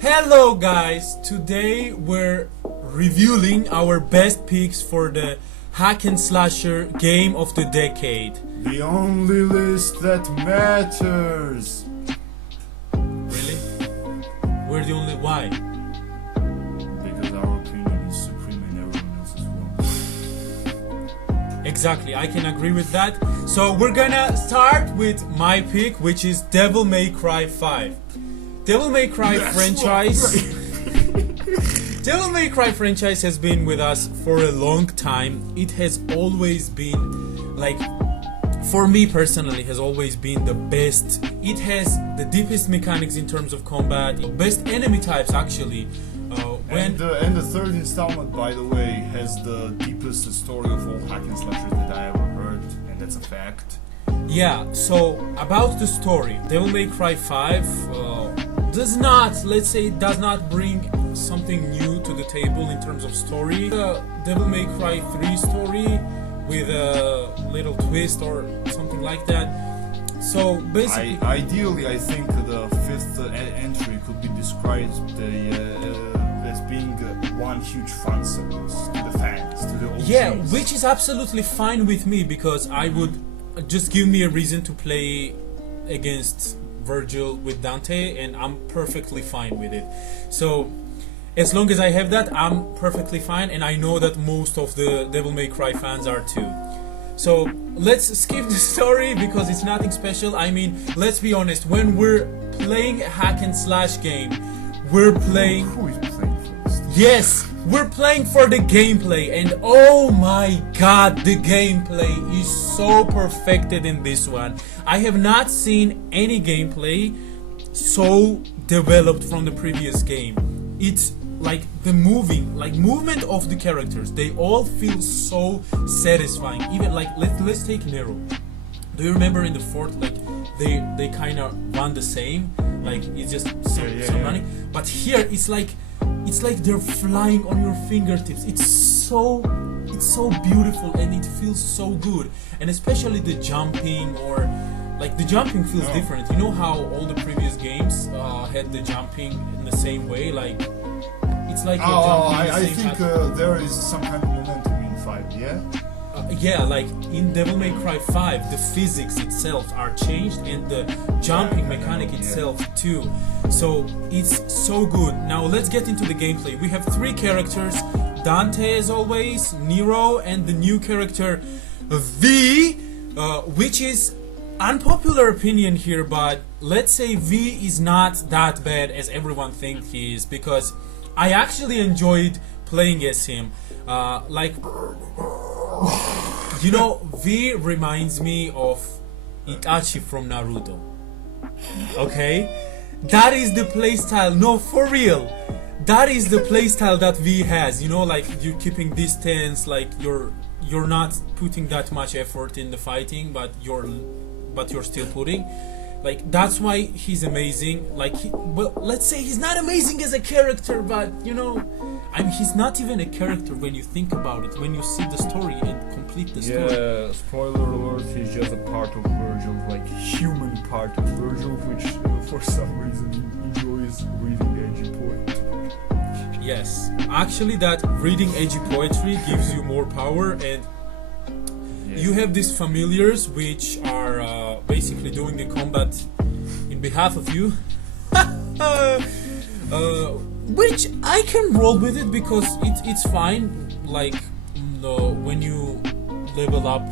Hello guys, today we're reviewing our best picks for the hack and slasher game of the decade. The only list that matters. Really? We're the only... why? Because our opinion is supreme and everyone else is wrong. Exactly, I can agree with that. So we're gonna start with my pick, which is Devil May Cry 5. Devil May Cry franchise. Devil May Cry franchise has been with us for a long time. It has always been, like, for me personally, has always been the best. It has the deepest mechanics in terms of combat, best enemy types actually. And the third installment, by the way, has the deepest story of all hack and slashers that I ever heard, and that's a fact. Yeah, so about the story, Devil May Cry 5 does not bring something new to the table in terms of story. Devil May Cry 3 story with a little twist or something like that. So basically, ideally, I think the fifth entry could be described as being one huge fan service to the fans, to the OGs. Yeah, which is absolutely fine with me because I would just give me a reason to play against Virgil with Dante and I'm perfectly fine with it. So as long as I have that, I'm perfectly fine, and I know that most of the Devil May Cry fans are too. So let's skip the story because it's nothing special. I mean, let's be honest, when we're playing a hack and slash game, we're playing... Who is playing first? Yes, we're playing for the gameplay, and oh my god, the gameplay is so perfected in this one. I have not seen any gameplay so developed from the previous game. It's like the movement of the characters, they all feel so satisfying. Even like let's take Nero. Do you remember in the fourth, like they kind of run the same, like it's just some running, but here it's like they're flying on your fingertips. It's so beautiful and it feels so good, and especially the jumping, or like the jumping feels different. You know how all the previous games had the jumping in the same way, like it's like I think there is some kind of momentum in 5, yeah? Yeah, like in Devil May Cry 5, the physics itself are changed and the jumping mechanic itself too. So it's so good. Now let's get into the gameplay. We have 3 characters, Dante as always, Nero, and the new character V, which is unpopular opinion here, but let's say V is not that bad as everyone thinks he is, because I actually enjoyed playing as him. Like, you know, V reminds me of Itachi from Naruto. Okay? That is the playstyle. No, for real. That is the playstyle that V has. You know, like you keeping distance, like you're not putting that much effort in the fighting, but you're still putting. Like, that's why he's amazing. Like, well, let's say he's not amazing as a character, but you know, I mean, he's not even a character when you think about it, when you see the story and complete the story. Yeah, spoiler alert, he's just a part of Virgil, like human part of Virgil, which for some reason enjoys reading edgy poetry. Yes, actually that reading edgy poetry gives you more power, and you have these familiars which are basically doing the combat in behalf of you. Which I can roll with it because it's fine. Like when you level up,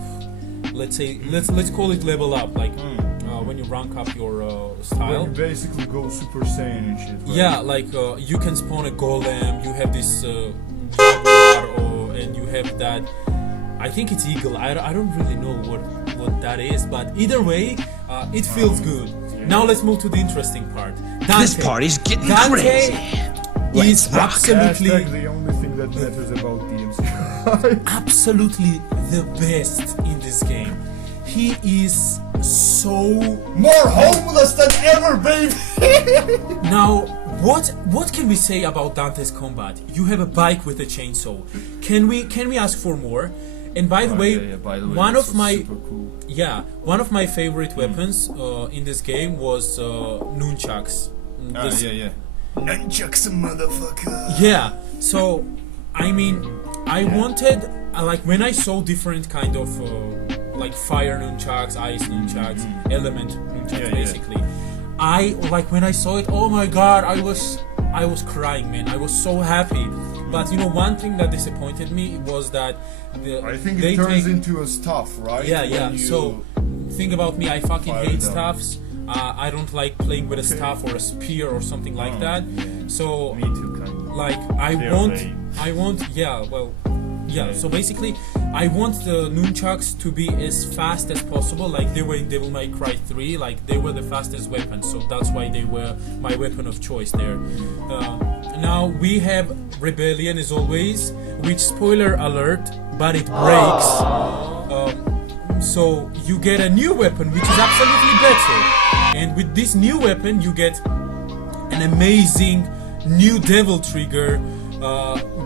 let's call it level up, like when you rank up your style. When you basically go Super Saiyan and shit. Right? Yeah, like you can spawn a golem. You have this jaguar, and you have that. I think it's eagle. I don't really know what that is, but either way, it feels good. Now let's move to the interesting part. Dante. This party's getting crazy. Is absolutely the only thing that matters about DMC. Absolutely the best in this game. He is so more homeless than ever, baby. Now, what can we say about Dante's combat? You have a bike with a chainsaw. Can we ask for more? And by the way, one of my favorite weapons in this game was nunchucks. Nunchucks, motherfucker. Yeah, so I mean, I wanted like when I saw different kind of like fire nunchucks, ice nunchucks, element nunchucks, basically. I like when I saw it. Oh my god, I was crying, man. I was so happy. But you know, one thing that disappointed me was that I think it turns into a stuff, right? Yeah, When yeah. you So think about me. I fucking fire hate them. stuffs. I don't like playing with a staff or a spear or something like that. So Me too, kind of. like They're lame. I want yeah, well yeah, so basically I want the nunchucks to be as fast as possible, like they were in Devil May Cry 3, like they were the fastest weapon, so that's why they were my weapon of choice there. Now we have Rebellion as always, which, spoiler alert, but it breaks. So you get a new weapon which is absolutely better, and with this new weapon you get an amazing new devil trigger,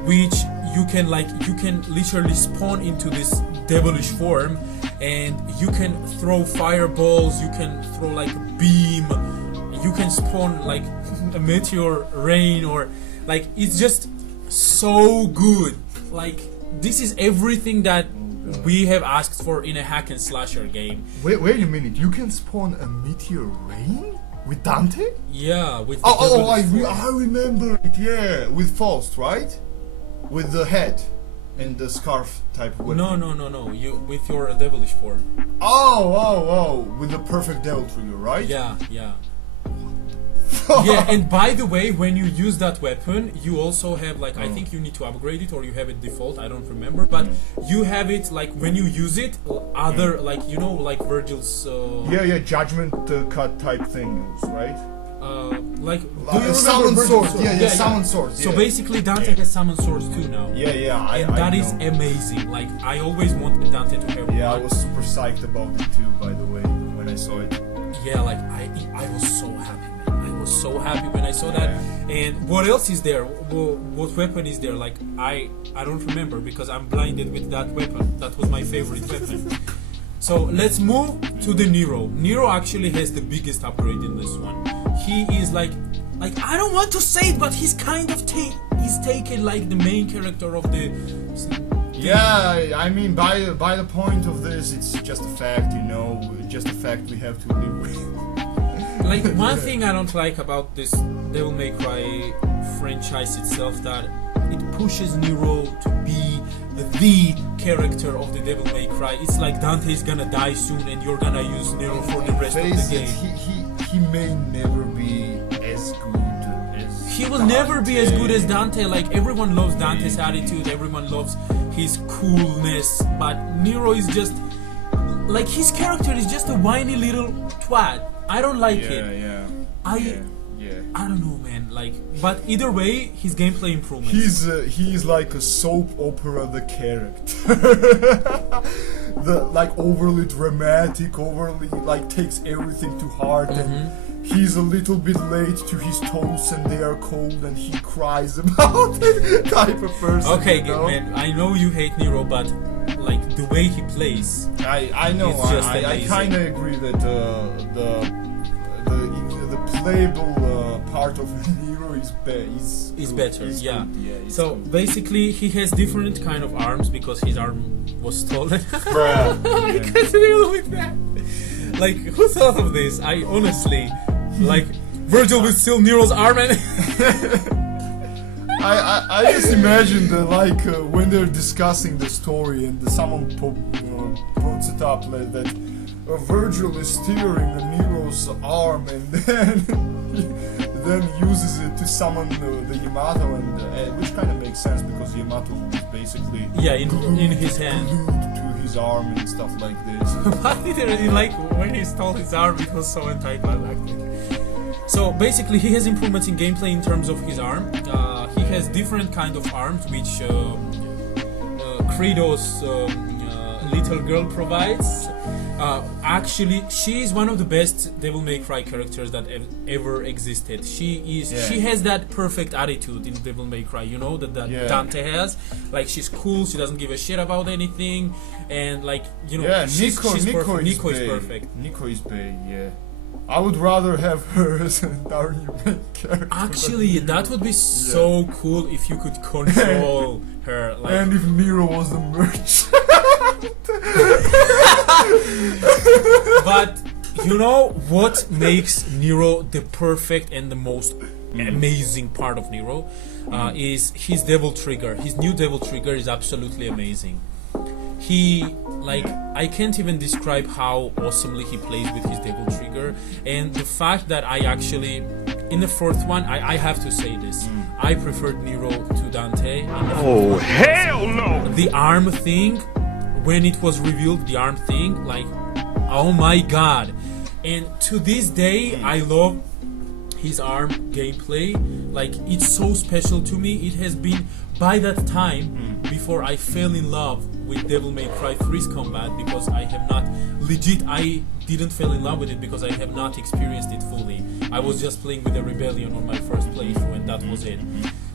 which you can literally spawn into this devilish form, and you can throw fireballs, you can throw like a beam, you can spawn like a meteor rain, or like it's just so good. Like this is everything that we have asked for in a hack and slasher game. Wait a minute. You can spawn a meteor rain with Dante? Yeah, with the I devilish form. remember it. Yeah, with Faust, right? With the head and the scarf type of weapon. No. You with your devilish form. Oh, with the perfect devil trigger, right? Yeah. Yeah, and by the way, when you use that weapon, you also have like I think you need to upgrade it, or you have it default. I don't remember, but you have it like when you use it, other like you know like Virgil's. Yeah, judgment cut type things, right? Like summon Virgil's swords. sword? Yeah, summon swords. So yeah. basically, Dante has summon swords too now. Yeah, And that is know. amazing. Like I always wanted Dante to have Yeah, I one. was super psyched about it too, by the way, when I saw it. Yeah, like I was so happy, man. I was so happy when I saw that. And what else is there? What weapon is there? Like I don't remember because I'm blinded with that weapon. That was my favorite weapon. So let's move to the Nero. Nero actually has the biggest upgrade in this one. He is like I don't want to say it, but he's kind of he's taken like the main character of the. Yeah, I mean, by the point of this, it's just a fact, you know, just a fact we have to live with. Like one thing I don't like about this Devil May Cry franchise itself, that it pushes Nero to be the character of the Devil May Cry. It's like Dante is gonna die soon, and you're gonna use Nero for the rest of the game. He may never be as good as He will never be as good as Dante. Like everyone loves Dante's attitude, everyone loves his coolness, but Nero is just like his character is just a whiny little twat. I don't like it. Yeah. I don't know, man. Like, but either way, his gameplay improvement. He's like a soap opera, the character. The like overly dramatic, overly like takes everything to heart, and he's a little bit late to his toast and they are cold and he cries about it type of person. Okay, you know? man. I know you hate Nero, but like the way he plays. I know. It's just I amazing. kind of agree that the playable part of Nero is better. Better, yeah. It's So good. basically, he has different kind of arms because his arm was stolen. Bruh. I can't deal with that. Like, who thought of this? I honestly, like, Virgil will steal Nero's arm and. I just imagine that like when they're discussing the story and someone puts it up like that Virgil is steering Nero's arm and then uses it to summon the Yamato, and which kind of makes sense because Yamato is basically Yeah, in his hand. glued to his arm and stuff like this. But literally, like, when he stole his arm, it was so anticlimactic. So basically, he has improvements in gameplay in terms of his arm. He has different kind of arms, which Kratos' little girl provides. Actually, she is one of the best Devil May Cry characters that ever existed. She has that perfect attitude in Devil May Cry, you know, that Dante has. Like, she's cool, she doesn't give a shit about anything, and like, you know, she's perfect. Nico is perfect. Nico is big, yeah. I would rather have her as our new main character. Actually, that would be so cool if you could control her. Like, and if Nero was the merch. but you know what makes Nero the perfect and the most amazing part of Nero is his devil trigger. His new devil trigger is absolutely amazing. He, like, I can't even describe how awesomely he plays with his devil trigger, and the fact that I actually, in the fourth one, I have to say this, I preferred Nero to Dante. Oh, hell no! The arm thing, when it was revealed, the arm thing, like, oh my god. And to this day, I love his arm gameplay. Like, it's so special to me. It has been, by that time, before I fell in love with Devil May Cry 3's combat, because I have not, legit, I didn't fall in love with it because I have not experienced it fully. I was just playing with the Rebellion on my first playthrough, and that was it.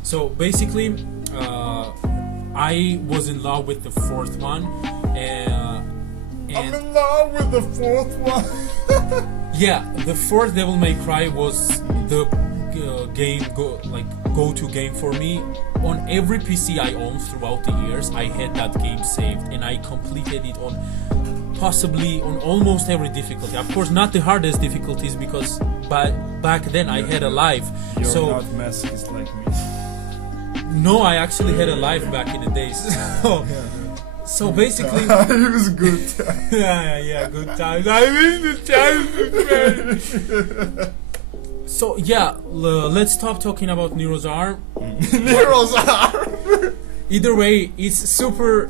So basically, I was in love with the fourth one, I'm and in love with the fourth one. yeah, the fourth Devil May Cry was the go-to game for me. On every PC I owned throughout the years, I had that game saved, and I completed it on possibly on almost every difficulty. Of course, not the hardest difficulties, because back then I had a life. You're So not masochist like me. no, I actually had a life back in the days. So basically, It was good. yeah, good times. I miss the childhood. So yeah, let's stop talking about Nero's arm. Nero's arm. Either way, it's super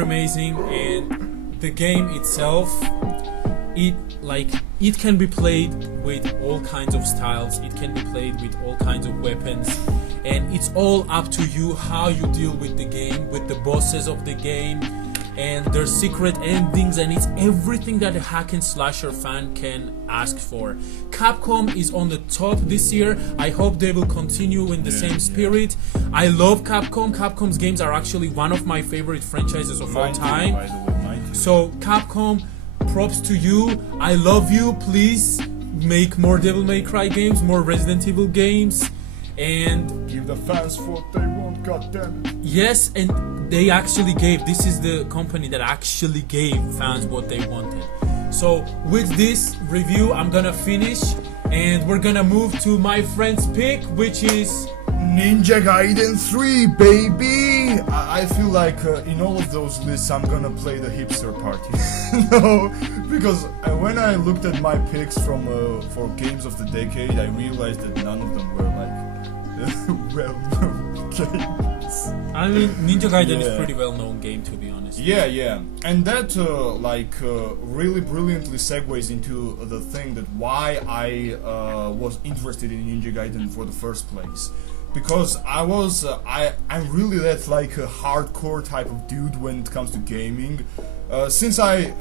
amazing, and the game itself, it can be played with all kinds of styles. It can be played with all kinds of weapons, and it's all up to you how you deal with the game, with the bosses of the game, and their secret endings, and it's everything that a hack and slasher fan can ask for. Capcom is on the top this year. I hope they will continue in the same spirit. I love Capcom. Capcom's games are actually one of my favorite franchises of all time. By the way, 90. So Capcom, props to you. I love you. Please make more Devil May Cry games, more Resident Evil games, and Give the fans what they want, goddammit. yes, and they actually gave, this is the company that actually gave fans what they wanted. So with this review, I'm gonna finish, and we're gonna move to my friend's pick, which is Ninja Gaiden 3, baby! I feel like in all of those lists I'm gonna play the hipster party. No, because when I looked at my picks from for games of the decade, I realized that none of them were like well-known games. I mean, Ninja Gaiden is Yeah. pretty well-known game, to be honest. Yeah, and that really brilliantly segues into the thing that why I was interested in Ninja Gaiden for the first place. Because I'm really that like a hardcore type of dude when it comes to gaming. Since I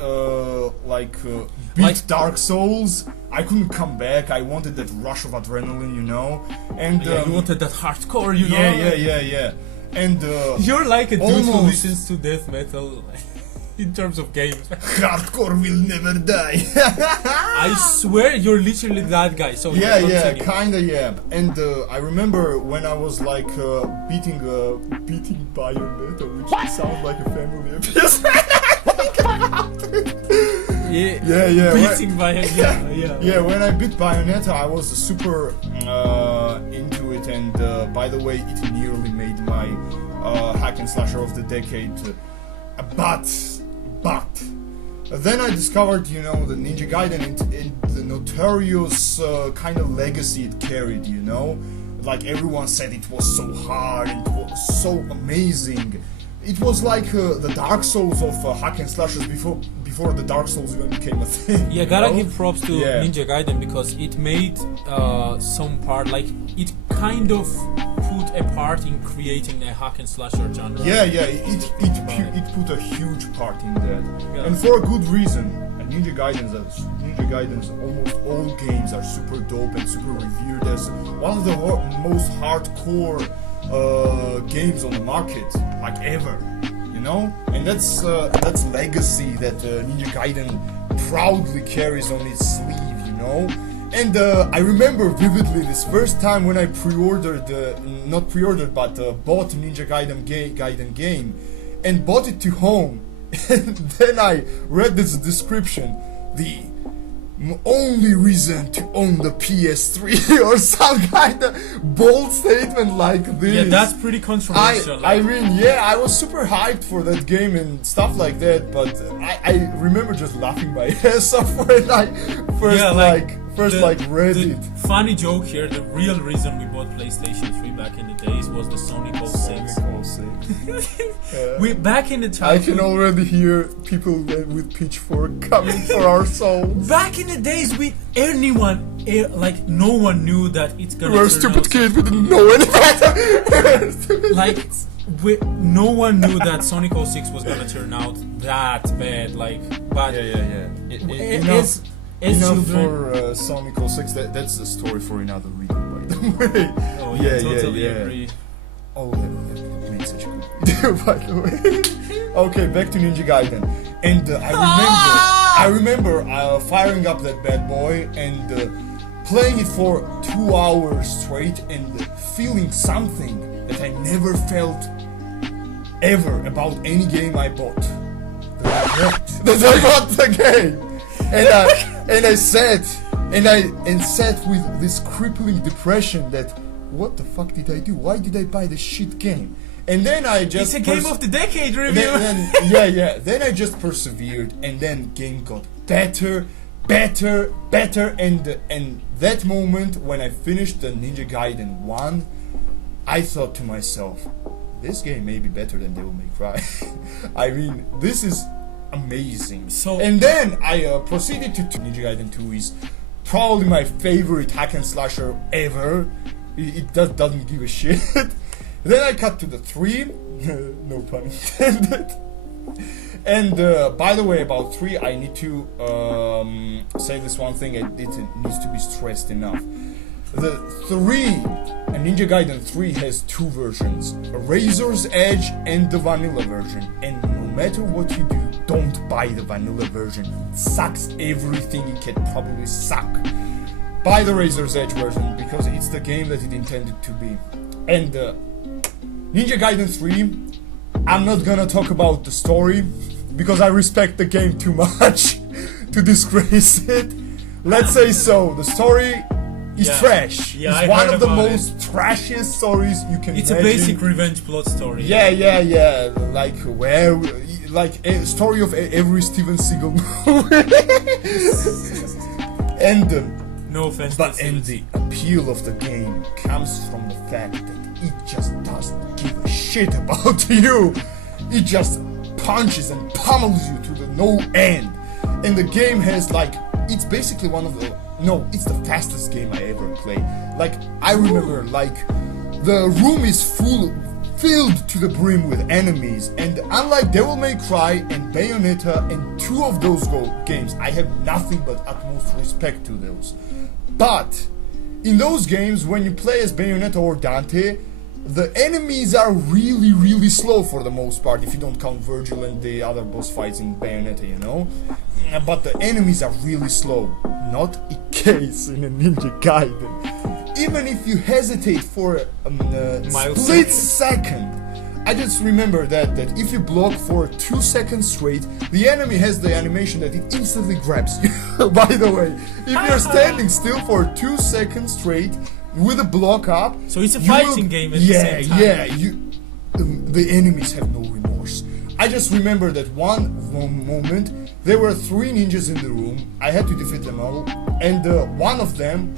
beat Dark Souls, I couldn't come back. I wanted that rush of adrenaline, you know. And Yeah, you wanted that hardcore, you know? yeah. And You're like a dude who almost- listens to death metal in terms of games. hardcore will never die. I swear you're literally that guy. So Yeah, continue. kinda, yeah. And I remember when I was like beating Bayonetta, which sounds like a family episode. Yeah. Beating by yeah. Yeah, when I beat Bayonetta, I was super into it, and by the way, it nearly made my hack and slasher of the decade. But then I discovered, you know, the Ninja Gaiden and the notorious kind of legacy it carried, you know? Like everyone said it was so hard and it was so amazing. It was like the Dark Souls of hack and slashers before the Dark Souls even became a thing. Yeah, you gotta know? give props to Yeah. Ninja Gaiden, because it made some part, like it kind of put a part in creating a hack and slasher genre. Yeah, it put a huge part in that, Yeah. and for a good reason. And Ninja Gaiden's almost all games are super dope and super revered as one of the most hardcore games on the market, like ever, you know. And that's legacy that Ninja Gaiden proudly carries on its sleeve, you know. know. And I remember vividly this first time when I pre-ordered, not pre-ordered, but bought Ninja Gaiden game, and bought it to home. And then I read this description, the only reason to own the PS3 or some kind of bold statement like this. Yeah, that's pretty controversial. I mean, yeah, I was super hyped for that game and stuff like that, but I remember just laughing my ass off when I first read the it. Funny joke here, the real reason we bought PlayStation 3 back in the days was the Sonic 06. We back in the time. I can already hear people with pitchfork coming for our souls. Back in the days, no one knew that it's gonna. We were turn stupid out, kids. We didn't know any better. No one knew that Sonic 06 was gonna turn out that bad. But Enough for Sonic 06. That's a story for another video, by the way. Oh yeah, totally agree. Oh, that makes such a good video, by the way. Okay, back to Ninja Gaiden. And I remember firing up that bad boy and playing it for 2 hours straight and feeling something that I never felt ever about any game I bought. That I bought the game. And I sat with this crippling depression that what the fuck did I do? Why did I buy the shit game? And then I just It's a game of the decade review. Then I just persevered, and then game got better, and that moment when I finished the Ninja Gaiden 1, I thought to myself, this game may be better than Devil May Cry. I mean, this is amazing. And then I proceeded to Ninja Gaiden 2 is probably my favorite hack and slasher ever. It doesn't give a shit. Then I cut to the 3, no pun intended. And by the way, about 3, I need to say this one thing. It needs to be stressed enough. The 3, Ninja Gaiden 3 has 2 versions, a Razor's Edge and the vanilla version. And no matter what you do, don't buy the vanilla version. It sucks everything it can probably suck. Buy the Razor's Edge version because it's the game that it intended to be. And Ninja Gaiden 3, I'm not gonna talk about the story because I respect the game too much to disgrace it. Let's say so. The story is trash. Yeah, it's one of the most trashiest stories you can It's imagine. a basic revenge plot story. Yeah. Like a story of every Steven Seagal movie. And no offense. and the appeal of the game comes from the fact that it just doesn't give a shit about you. It just punches and pummels you to the no end. And the game has it's basically it's the fastest game I ever played. I remember the room is filled to the brim with enemies, and unlike Devil May Cry and Bayonetta and 2 of those games, I have nothing but utmost respect to those. But in those games, when you play as Bayonetta or Dante, the enemies are really, really slow for the most part, if you don't count Virgil and the other boss fights in Bayonetta, you know? But the enemies are really slow. Not a case in a Ninja Gaiden. Even if you hesitate for a split second, I just remember that if you block for 2 seconds straight, the enemy has the animation that it instantly grabs you. By the way, if you're standing still for 2 seconds straight with a block up, so it's a fighting game at the same time. The enemies have no remorse. I just remember that one moment there were 3 ninjas in the room. I had to defeat them all, and one of them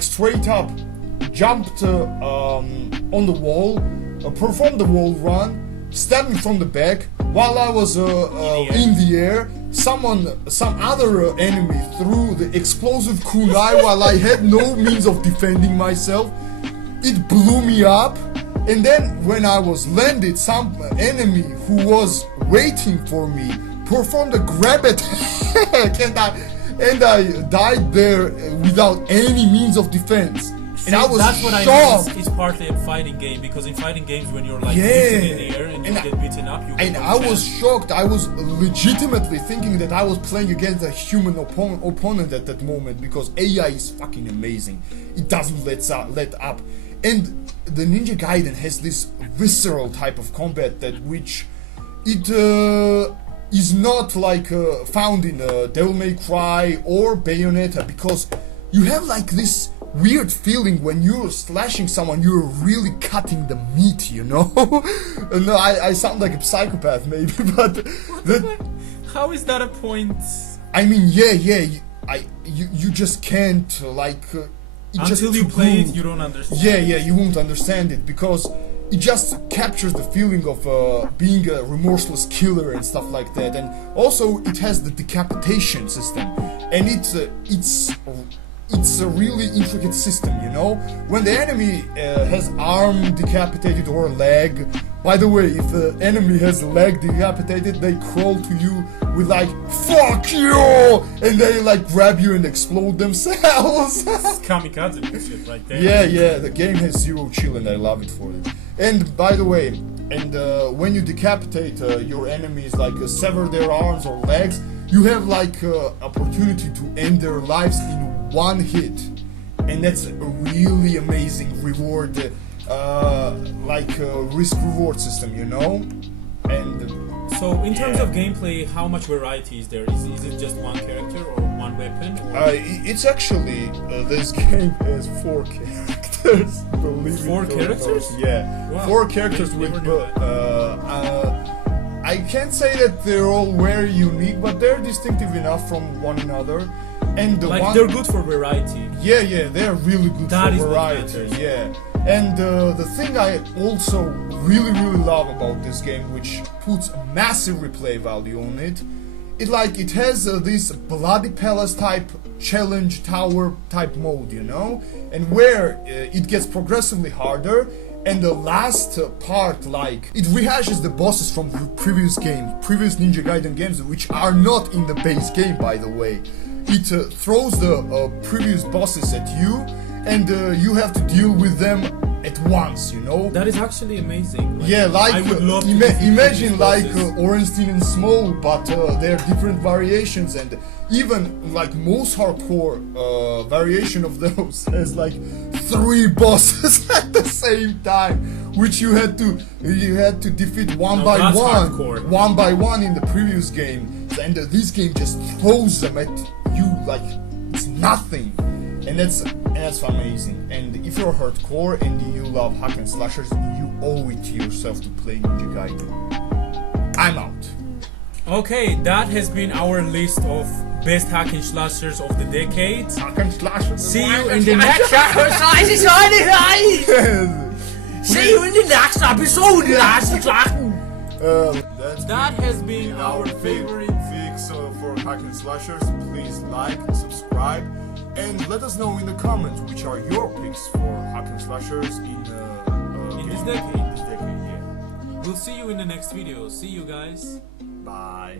straight up jumped on the wall, performed the wall run, stabbed me from the back while I was in the air. Some other enemy threw the explosive kunai while I had no means of defending myself. It blew me up, and then when I was landed, some enemy who was waiting for me performed a grab attack, and I died there without any means of defense. And I was that's what shocked. I mean. It's partly a fighting game because in fighting games, when you're like Yeah. beaten in the air and you And get beaten up, you And get I no was chance. shocked. I was legitimately thinking that I was playing against a human opponent at that moment because AI is fucking amazing. It doesn't let up. And the Ninja Gaiden has this visceral type of combat that which it is not like found in Devil May Cry or Bayonetta, because you have like this weird feeling when you're slashing someone, you're really cutting the meat, you know? No, I sound like a psychopath maybe, but How is that a point? I mean, yeah, you just can't like it just Until you too play it, cool. you don't understand. Yeah, you won't understand it because it just captures the feeling of being a remorseless killer and stuff like that. And also, it has the decapitation system, and it's a really intricate system, you know? When the enemy has arm decapitated or leg, by the way, if the enemy has leg decapitated, they crawl to you with like, fuck you! And they like grab you and explode themselves. Kamikaze bullshit right there. Yeah, the game has zero chill and I love it for it. And by the way, when you decapitate your enemies, like sever their arms or legs, you have like opportunity to end their lives in one hit, and that's a really amazing reward, risk-reward system, you know. And So in terms of gameplay, how much variety is there? Is it just one character or one weapon? Or it's actually this game has 4 characters. Believe it Four or not. characters? Yeah, Wow. 4 characters with. Never knew I can't say that they're all very unique, but they're distinctive enough from one another. And the like one, they're good for variety. Yeah, they're really good That for is what variety. matters. Yeah, and the thing I also really love about this game, which puts a massive replay value on it, it has this Bloody Palace type challenge tower type mode, you know, and where it gets progressively harder. And the last part, like, it rehashes the bosses from the previous Ninja Gaiden games, which are not in the base game, by the way. It throws the previous bosses at you, and you have to deal with them at once, you know? That is actually amazing. Yeah, like, I would love to defeat imagine these like bosses. Ornstein and Small, but there are different variations, and even like most hardcore variation of those has like 3 bosses at the same time, which you had to defeat one Now by that's one, hardcore. one by one in the previous game, and this game just throws them at you like it's nothing. And that's amazing. And if you're hardcore and you love hack and slashers, you owe it to yourself to play Ninja Gaiden. I'm out. Okay, that has been our list of best hack and slashers of the decade. Hack and slashers. See you in the next See you in the next episode, That has been our favorite fix for hack and slashers. Please like, subscribe, and let us know in the comments which are your picks for hack and slashers in this decade. This decade, yeah. We'll see you in the next video. See you guys. Bye.